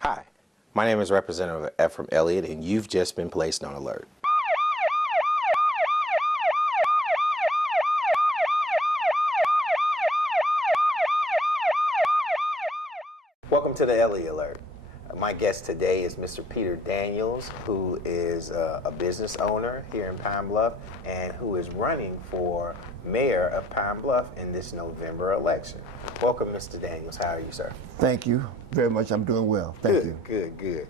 Hi, my name is Representative Ephraim Elliott, and you've just been placed on alert. Welcome to the Elliott Alert. My guest today is Mr. Peter Daniels, who is a business owner here in Pine Bluff and who is running for mayor of Pine Bluff in this November election. Welcome, Mr. Daniels. How are you, sir? Thank you very much. I'm doing well. Thank you. Good.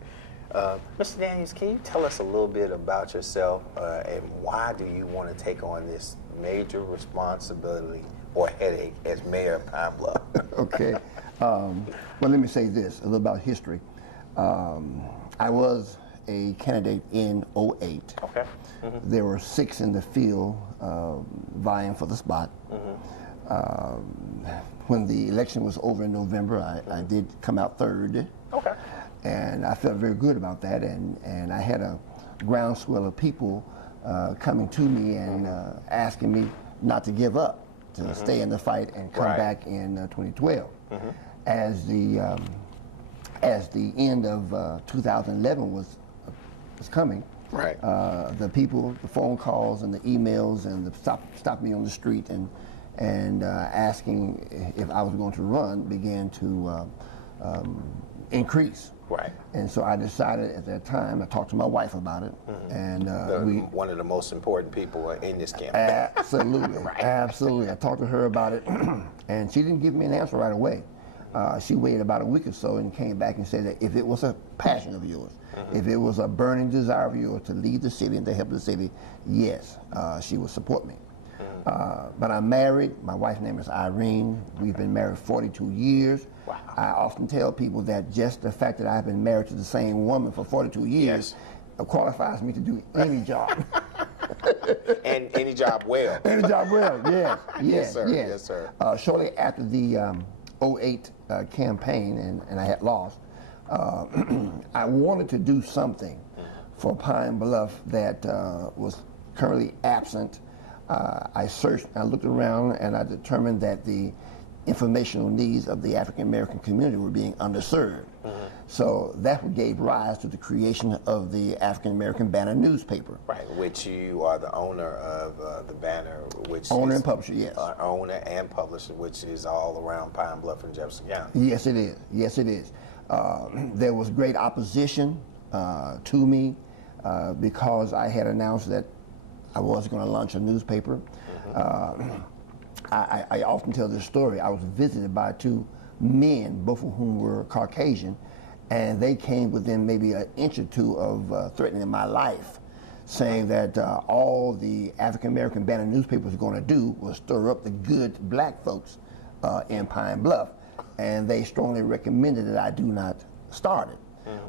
Mr. Daniels, can you tell us a little bit about yourself and why do you want to take on this major responsibility or headache as mayor of Pine Bluff? Okay. Well, let me say this, a little about history. I was a candidate in '08. Okay. There were 6 in the field vying for the spot. When the election was over in November, I did come out third. Okay. And I felt very good about that. And I had a groundswell of people coming to me and asking me not to give up, to stay in the fight and come back in 2012. As the end of 2011 was coming, the people, the phone calls and the emails and the stop me on the street and asking if I was going to run began to increase. Right. And so I decided at that time, I talked to my wife about it, and one of the most important people in this campaign. Absolutely, absolutely. I talked to her about it, and she didn't give me an answer right away. She waited about a week or so and came back and said that if it was a passion of yours, if it was a burning desire of yours to lead the city and to help the city, yes, she would support me. But I'm married. My wife's name is Irene. We've been married 42 years. Wow. I often tell people that just the fact that I've been married to the same woman for 42 years qualifies me to do any job. And any job well. Any job well, yes. Yes, sir. Yes, sir. Shortly after the '08 campaign, and I had lost, I wanted to do something for Pine Bluff that was currently absent. I searched, I looked around, and I determined that the informational needs of the African American community were being underserved. So that gave rise to the creation of the African American Banner newspaper. Right, which you are the owner of the Banner, which Owner is, and publisher, yes. Owner and publisher, which is all around Pine Bluff and Jefferson County. Yes, it is. Yes, it is. There was great opposition to me because I had announced that I was going to launch a newspaper. I often tell this story. I was visited by 2 men, both of whom were Caucasian, and they came within maybe an inch or 2 of threatening my life, saying that all the African American Banner newspaper was going to do was stir up the good black folks in Pine Bluff, and they strongly recommended that I do not start it.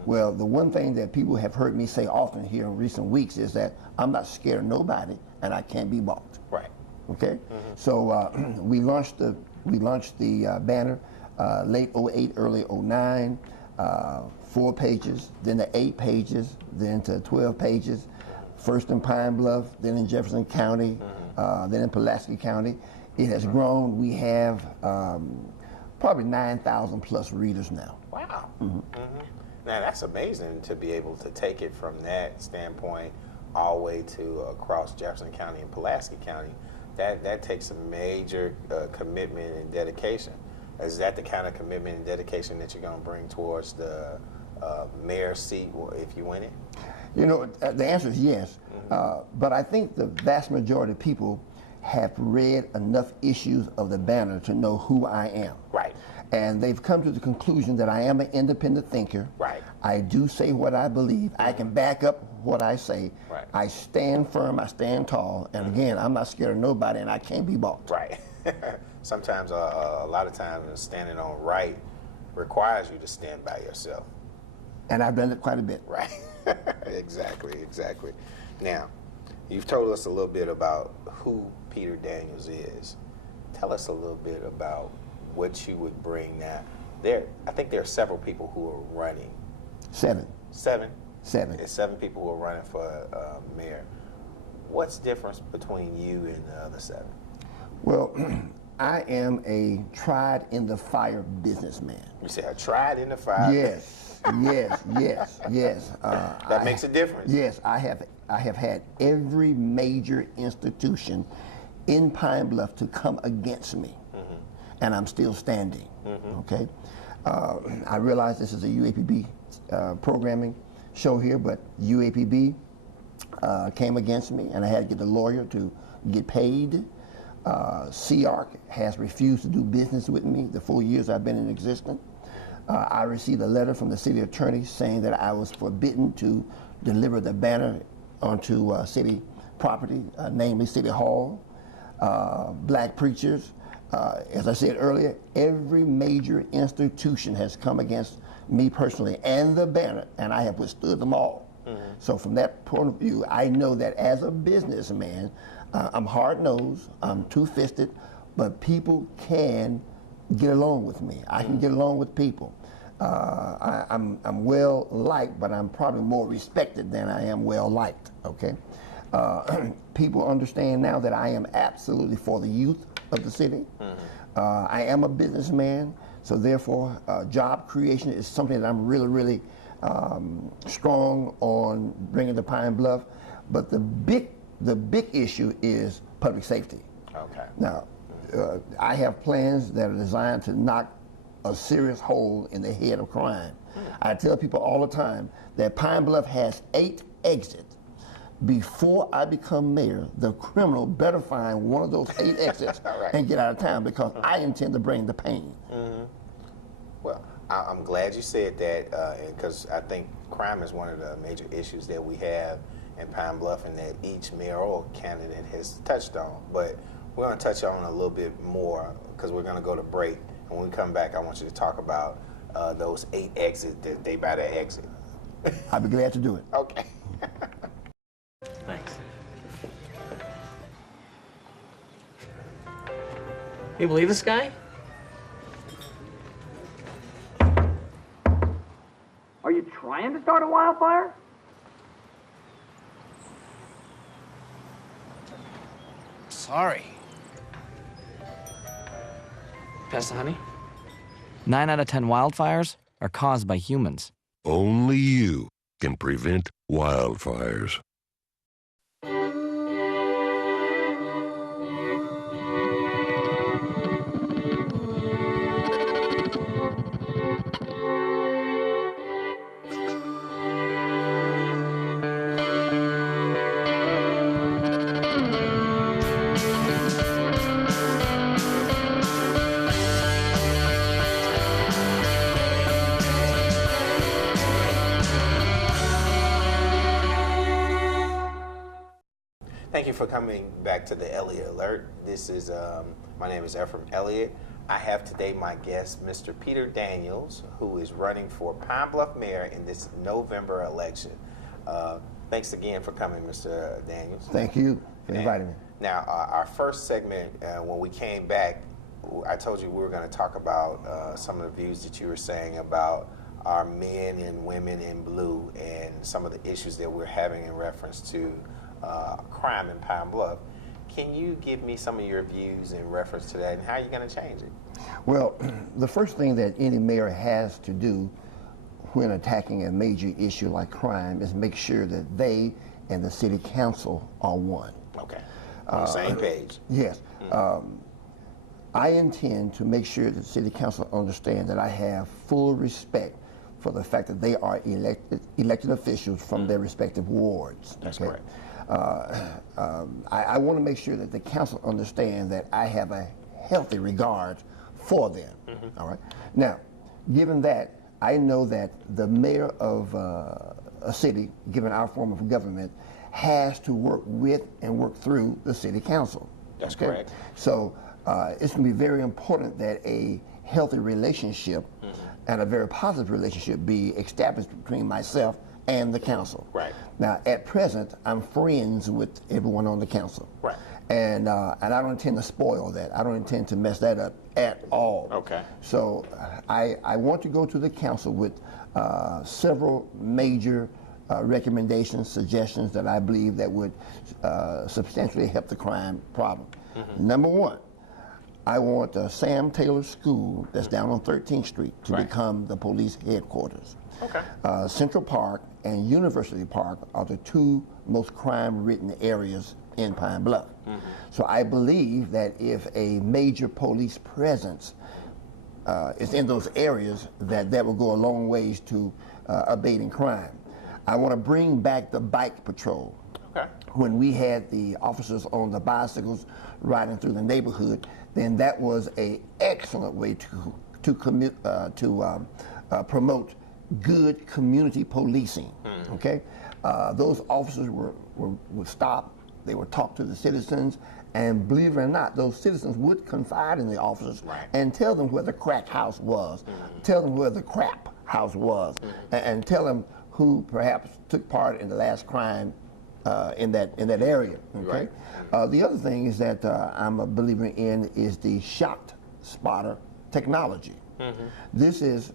Well, the one thing that people have heard me say often here in recent weeks is that I'm not scared of nobody, and I can't be bought. Right. Okay. So we launched the Banner late '08, early '09. 4 pages, then to 8 pages, then to 12 pages. First in Pine Bluff, then in Jefferson County, then in Pulaski County. It has grown. We have probably 9,000 plus readers now. Wow. Now that's amazing to be able to take it from that standpoint all the way to across Jefferson County and Pulaski County. That takes a major commitment and dedication. Is that the kind of commitment and dedication that you're going to bring towards the mayor's seat if you win it? You know, the answer is yes. But I think the vast majority of people have read enough issues of the Banner to know who I am. Right. And they've come to the conclusion that I am an independent thinker. Right. I do say what I believe. I can back up what I say. Right. I stand firm, I stand tall, and again, I'm not scared of nobody, and I can't be bought. Right. Sometimes, a lot of times, standing on right requires you to stand by yourself. And I've done it quite a bit. Right. Exactly. Now, you've told us a little bit about who Peter Daniels is. Tell us a little bit about what you would bring now. I think there are several people who are running. 7. 7? 7. There's 7 people who are running for mayor. What's the difference between you and the other 7? Well, I am a tried in the fire businessman. You say a tried in the fire? Yes. yes. That makes a difference. Yes, I have had every major institution in Pine Bluff to come against me, and I'm still standing. Okay, I realize this is a UAPB programming show here, but UAPB came against me, and I had to get a lawyer to get paid. CRC has refused to do business with me the 4 years I've been in existence. I received a letter from the city attorney saying that I was forbidden to deliver the banner onto city property, namely City Hall. Black preachers, as I said earlier, every major institution has come against me personally and the banner, and I have withstood them all. So from that point of view, I know that as a businessman, I'm hard-nosed, I'm two-fisted, but people can get along with me. I can get along with people. I'm well-liked, but I'm probably more respected than I am well-liked, okay? People understand now that I am absolutely for the youth of the city. I am a businessman, so therefore job creation is something that I'm really strong on bringing to Pine Bluff. But the big issue is public safety. Okay. Now, I have plans that are designed to knock a serious hole in the head of crime. I tell people all the time that Pine Bluff has 8 exits. Before I become mayor, the criminal better find one of those 8 exits right. and get out of town, because I intend to bring the pain. Well, I'm glad you said that, because I think crime is one of the major issues that we have in Pine Bluff, and that each mayoral candidate has touched on. But we're going to touch on a little bit more, because we're going to go to break. And when we come back, I want you to talk about those 8 exits that they better exit. I'll be glad to do it. Okay. Thanks. You believe this guy? Are you trying to start a wildfire? Sorry. Pass the honey? 9 out of 10 wildfires are caused by humans. Only you can prevent wildfires. Thank you for coming back to the Elliott Alert. This is, my name is Ephraim Elliott. I have today my guest, Mr. Peter Daniels, who is running for Pine Bluff Mayor in this November election. Thanks again for coming, Mr. Daniels. Thank you for inviting me. Now, our first segment, when we came back, I told you we were going to talk about some of the views that you were saying about our men and women in blue and some of the issues that we're having in reference to crime in Pine Bluff. Can you give me some of your views in reference to that, and how are you going to change it? Well, the first thing that any mayor has to do when attacking a major issue like crime is make sure that they and the city council are one. Okay. On the same page. Yes. I intend to make sure that the city council understand that I have full respect for the fact that they are elected officials from their respective wards. That's correct. I want to make sure that the council understand that I have a healthy regard for them. All right. Now, given that, I know that the mayor of a city, given our form of government, has to work with and work through the city council. That's correct. So it's going to be very important that a healthy relationship and a very positive relationship be established between myself and the council. Right. Now, at present, I'm friends with everyone on the council. Right. And I don't intend to spoil that. I don't intend to mess that up at all. Okay. So I want to go to the council with several major recommendations, suggestions that I believe that would substantially help the crime problem. Number one, I want Sam Taylor School that's down on 13th Street to become the police headquarters. Okay. Central Park and University Park are the two most crime-ridden areas in Pine Bluff. So I believe that if a major police presence is in those areas, that will go a long ways to abating crime. I want to bring back the bike patrol. Okay. When we had the officers on the bicycles riding through the neighborhood, then that was an excellent way to promote good community policing. Okay, those officers would stop. They would talk to the citizens, and believe it or not, those citizens would confide in the officers and tell them where the crack house was, tell them where the crap house was, and tell them who perhaps took part in the last crime in that area. Okay. The other thing is that I'm a believer in is the shot spotter technology. This is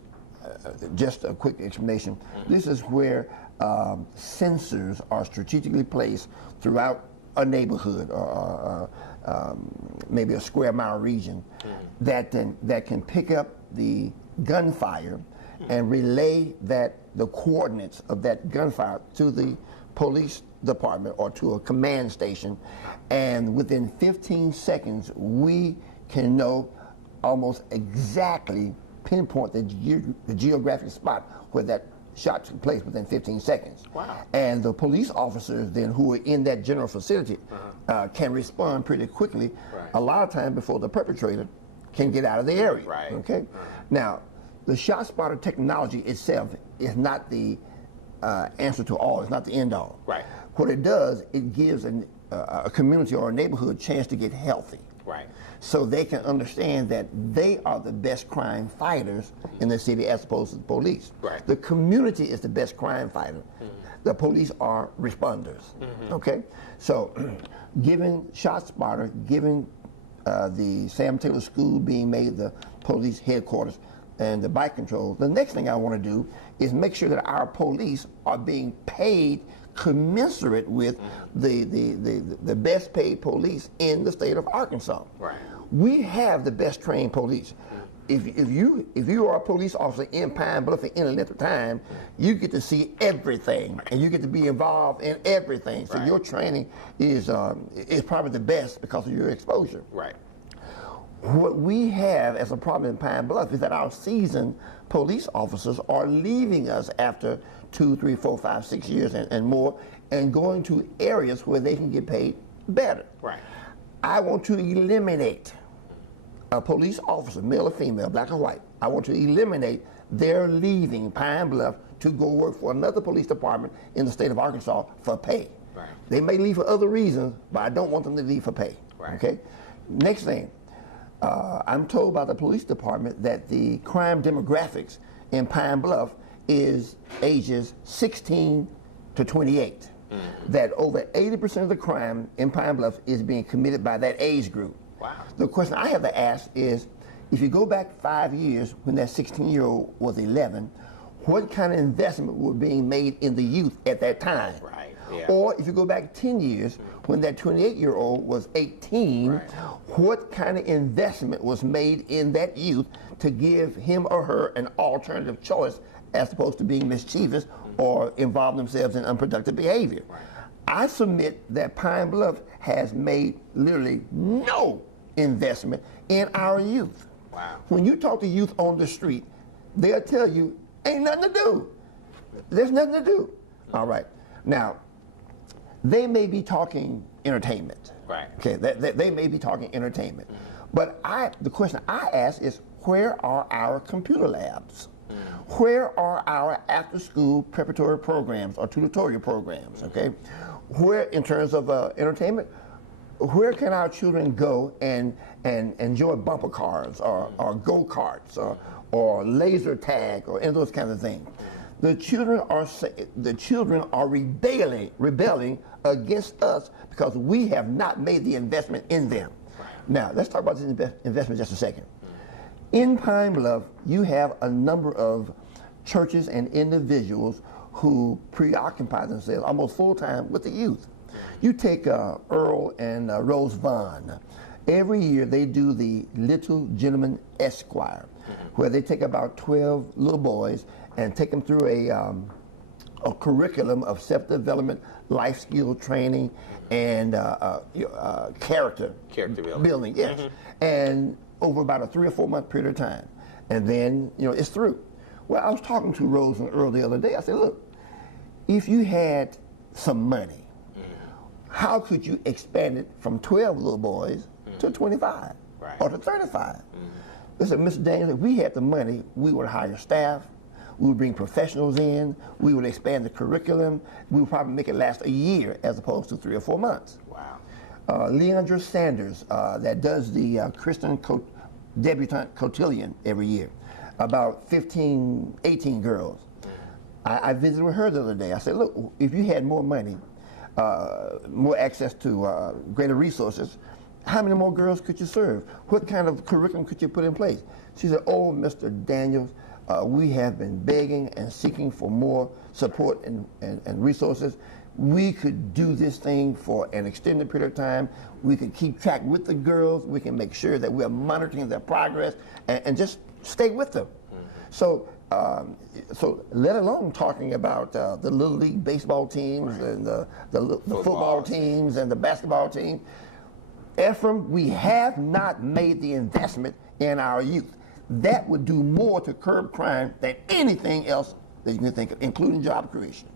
just a quick explanation. This is where sensors are strategically placed throughout a neighborhood or maybe a square mile region that can pick up the gunfire and relay the coordinates of that gunfire to the police department or to a command station, and within 15 seconds we can know almost exactly pinpoint the geographic spot where that shot took place within 15 seconds. Wow. And the police officers then who are in that general facility can respond pretty quickly, a lot of time before the perpetrator can get out of the area. Okay. Now, the shot spotter technology itself is not the answer to all. It's not the end all. What it does, it gives a community or a neighborhood chance to get healthy. So they can understand that they are the best crime fighters in the city as opposed to the police. The community is the best crime fighter. The police are responders. Okay? So giving shot spotter, giving the Sam Taylor School being made the police headquarters and the bike control, the next thing I want to do is make sure that our police are being paid commensurate with the best paid police in the state of Arkansas. We have the best trained police. If you are a police officer in Pine Bluff at any length of time, you get to see everything and you get to be involved in everything. So your training is probably the best because of your exposure. What we have as a problem in Pine Bluff is that our seasoned police officers are leaving us after 2, 3, 4, 5, 6 years and more, and going to areas where they can get paid better. I want to eliminate a police officer, male or female, black or white. I want to eliminate their leaving Pine Bluff to go work for another police department in the state of Arkansas for pay. They may leave for other reasons, but I don't want them to leave for pay. Okay. Next thing. I'm told by the police department that the crime demographics in Pine Bluff is ages 16 to 28. That over 80% of the crime in Pine Bluff is being committed by that age group. The question I have to ask is, if you go back 5 years when that 16-year-old was 11, what kind of investment was being made in the youth at that time? Or if you go back 10 years when that 28-year-old was 18, what kind of investment was made in that youth to give him or her an alternative choice as opposed to being mischievous or involve themselves in unproductive behavior? I submit that Pine Bluff has made literally no investment in our youth. When you talk to youth on the street, they'll tell you, ain't nothing to do. There's nothing to do. All right. Now, they may be talking entertainment. Okay, they may be talking entertainment. But the question I ask is, where are our computer labs? Where are our after-school preparatory programs or tutorial programs? Okay, where, in terms of entertainment, where can our children go and enjoy bumper cars or go-karts or laser tag or any of those kinds of things? The children are rebelling against us because we have not made the investment in them. Now, let's talk about this investment just a second. In Pine Bluff, you have a number of churches and individuals who preoccupy themselves almost full-time with the youth. You take Earl and Rose Vaughn Every year they do the Little Gentleman Esquire, where they take about 12 little boys and take them through a curriculum of self-development, life skill training, and character building. Yes, and over about a 3 or 4 month period of time, and then it's through. Well, I was talking to Rose and Earl the other day. I said, look, if you had some money, how could you expand it from 12 little boys to 25 or to 35? They said, Mr. Daniels, if we had the money, we would hire staff, we would bring professionals in, we would expand the curriculum, we would probably make it last a year as opposed to 3 or 4 months. Wow. Leandra Sanders, that does the Christian debutante cotillion every year, about 15, 18 girls. I visited with her the other day. I said, look, if you had more money, more access to greater resources, how many more girls could you serve? What kind of curriculum could you put in place? She said, oh, Mr. Daniels, we have been begging and seeking for more support and resources. We could do this thing for an extended period of time. We can keep track with the girls. We can make sure that we're monitoring their progress and just stay with them. So let alone talking about the Little League baseball teams and the football teams and the basketball team. Ephraim, we have not made the investment in our youth. That would do more to curb crime than anything else that you can think of, including job creation.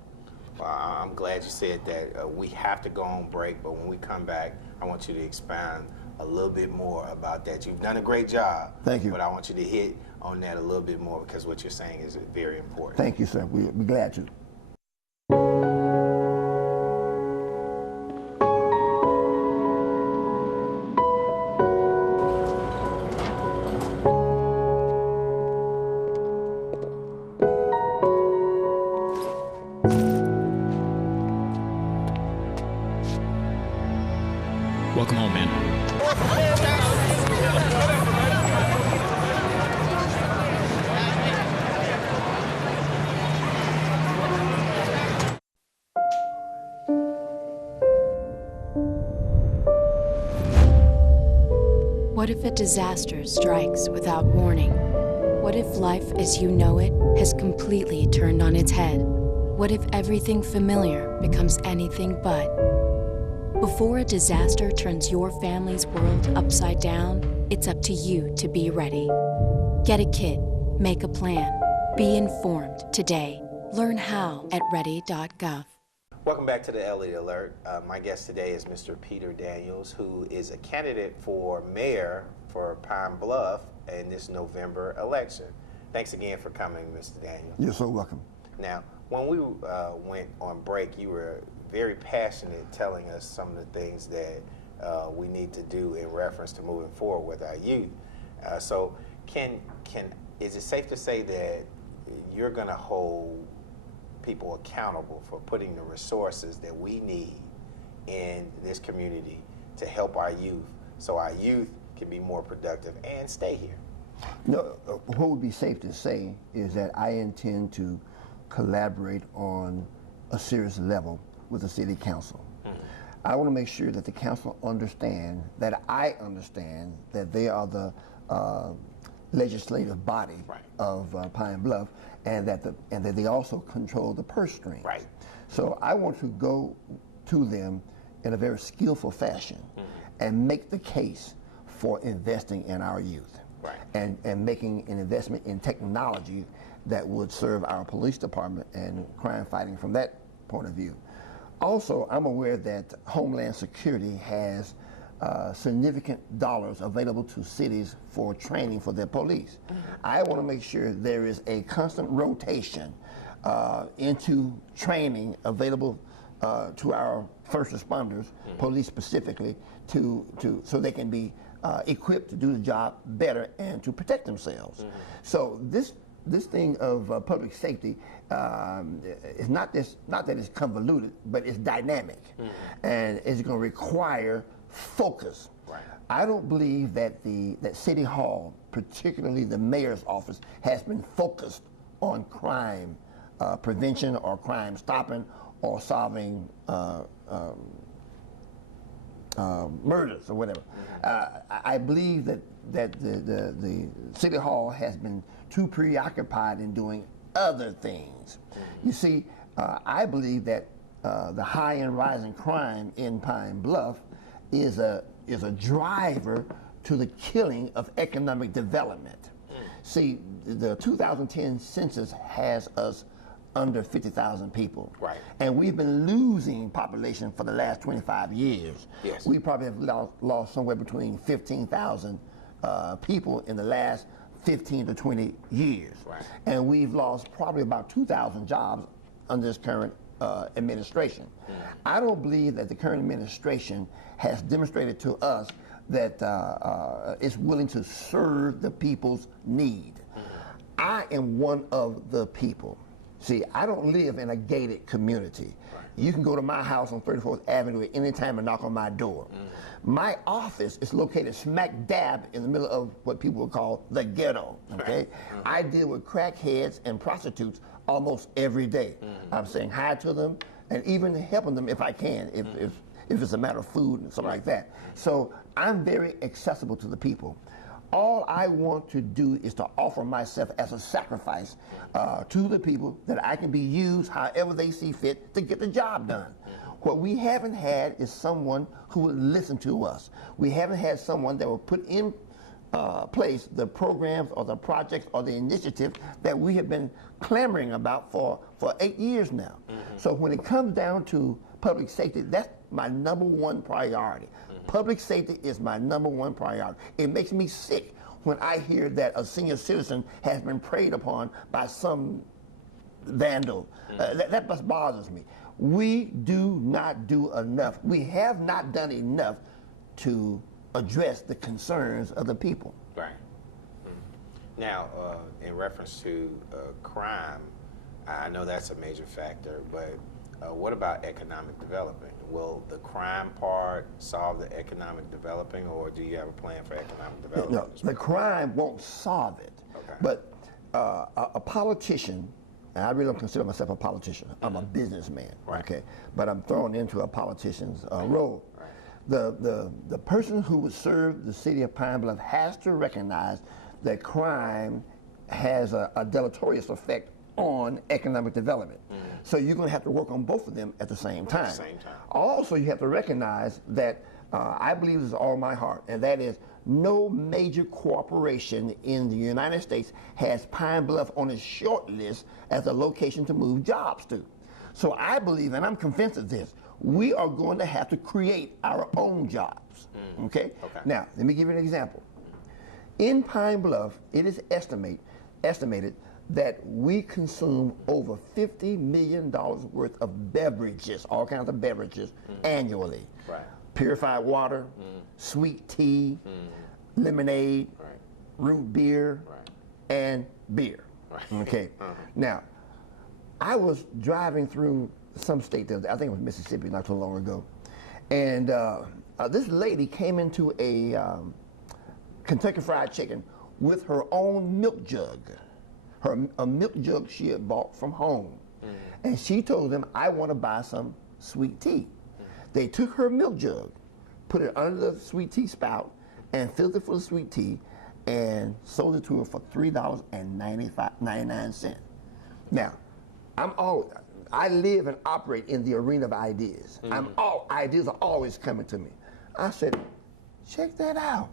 Well, I'm glad you said that. We have to go on break, but when we come back, I want you to expound a little bit more about that. You've done a great job. Thank you. But I want you to hit on that a little bit more because what you're saying is very important. Thank you, sir. We'll be glad to. Welcome home, man. What if a disaster strikes without warning? What if life as you know it has completely turned on its head? What if everything familiar becomes anything but? Before a disaster turns your family's world upside down, it's up to you to be ready. Get a kit, make a plan, be informed today. Learn how at ready.gov. Welcome back to the Elliott Alert. My guest today is Mr. Peter Daniels, who is a candidate for mayor for Pine Bluff in this November election. Thanks again for coming, Mr. Daniels. You're so welcome. Now, when we went on break, you were very passionate telling us some of the things that we need to do in reference to moving forward with our youth. So is it safe to say that you're going to hold people accountable for putting the resources that we need in this community to help our youth so our youth can be more productive and stay here? No, what would be safe to say is that I intend to collaborate on a serious level with the city council. I want to make sure that the council understand that I understand that they are the legislative body of Pine Bluff, and that they also control the purse strings. Right. So I want to go to them in a very skillful fashion and make the case for investing in our youth, and making an investment in technology that would serve our police department and crime fighting from that point of view. Also, I'm aware that Homeland Security has significant dollars available to cities for training for their police. I want to make sure there is a constant rotation into training available to our first responders, police specifically, so they can be equipped to do the job better and to protect themselves. So this thing of public safety is not that it's convoluted, but it's dynamic, and it's going to require focus. I don't believe that that City Hall, particularly the mayor's office, has been focused on crime prevention or crime stopping or solving murders or whatever. I believe that the City Hall has been too preoccupied in doing other things. You see, I believe that the high and rising crime in Pine Bluff is a driver to the killing of economic development. See, the 2010 census has us under 50,000 people. Right. And we've been losing population for the last 25 years. Yes. We probably have lost somewhere between 15,000 people in the last 15 to 20 years. Right. And we've lost probably about 2,000 jobs under this current administration. I don't believe that the current administration has demonstrated to us that it's willing to serve the people's need. I am one of the people. See, I don't live in a gated community. You can go to my house on 34th Avenue at any time and knock on my door. My office is located smack dab in the middle of what people would call the ghetto, okay? I deal with crackheads and prostitutes almost every day. I'm saying hi to them and even helping them if I can, if it's a matter of food and something like that. So I'm very accessible to the people. All I want to do is to offer myself as a sacrifice to the people, that I can be used however they see fit to get the job done. What we haven't had is someone who would listen to us. We haven't had someone that will put in place the programs or the projects or the initiatives that we have been clamoring about for 8 years now. So when it comes down to public safety, that's my #1 priority. Public safety is my #1 priority. It makes me sick when I hear that a senior citizen has been preyed upon by some vandal. That just bothers me. We do not do enough. We have not done enough to address the concerns of the people. Right. Now, in reference to crime, I know that's a major factor, but what about economic development? Will the crime part solve the economic developing, or do you have a plan for economic development? No, the crime won't solve it. Okay. But a politician, and I really don't consider myself a politician. I'm a businessman. Right. Okay, but I'm thrown into a politician's role. Right. The person who would serve the city of Pine Bluff has to recognize that crime has a deleterious effect on economic development. So you're going to have to work on both of them at the same time. At the same time. Also, you have to recognize that I believe this is all my heart, and that is no major corporation in the United States has Pine Bluff on its short list as a location to move jobs to. So I believe, and I'm convinced of this, we are going to have to create our own jobs. Okay? Now, let me give you an example. In Pine Bluff, it is estimated that we consume over $50 million worth of beverages, all kinds of beverages, annually. Right. Purified water, sweet tea, lemonade, root beer, and beer. Okay. Now, I was driving through some state, I think it was Mississippi not too long ago, and this lady came into a Kentucky Fried Chicken with her own milk jug. A milk jug she had bought from home. And she told them, I want to buy some sweet tea. They took her milk jug, put it under the sweet tea spout, and filled it full of sweet tea, and sold it to her for $3.99. Now, I live and operate in the arena of ideas. Ideas are always coming to me. I said, check that out.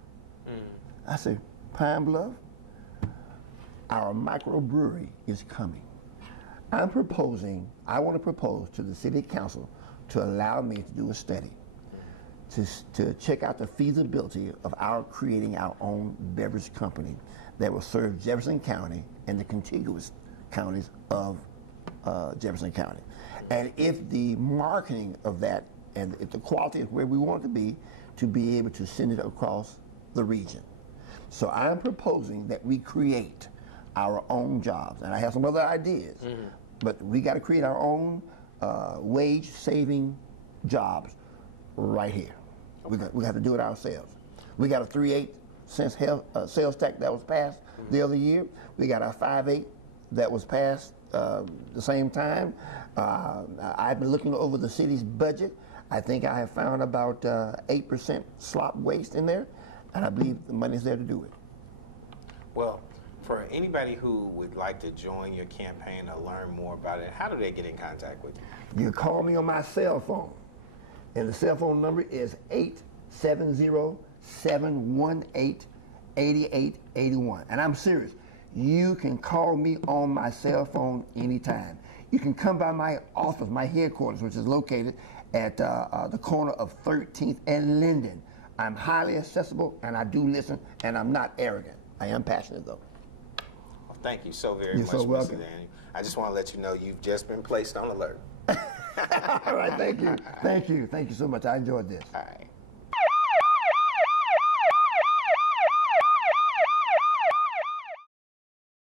I said, Pine Bluff, our microbrewery is coming. I want to propose to the city council to allow me to do a study to check out the feasibility of creating our own beverage company that will serve Jefferson County and the contiguous counties of Jefferson County. And if the marketing of that and if the quality is where we want it to be able to send it across the region. So I'm proposing that we create our own jobs. And I have some other ideas, but we got to create our own wage-saving jobs right here. We have to do it ourselves. We got a 3/8 cents sales tax that was passed the other year. We got our 5/8 that was passed the same time. I've been looking over the city's budget. I think I have found about 8% slop waste in there, and I believe the money's there to do it. Well, for anybody who would like to join your campaign or learn more about it, how do they get in contact with you? You call me on my cell phone, and the cell phone number is 870-718-8881. And I'm serious. You can call me on my cell phone anytime. You can come by my office, my headquarters, which is located at the corner of 13th and Linden. I'm highly accessible, and I do listen, and I'm not arrogant. I am passionate, though. Well, thank you so very You're much, so Mr. welcome. Daniel. I just want to let you know you've just been placed on alert. All right, thank you. Thank you. Thank you so much. I enjoyed this. All right.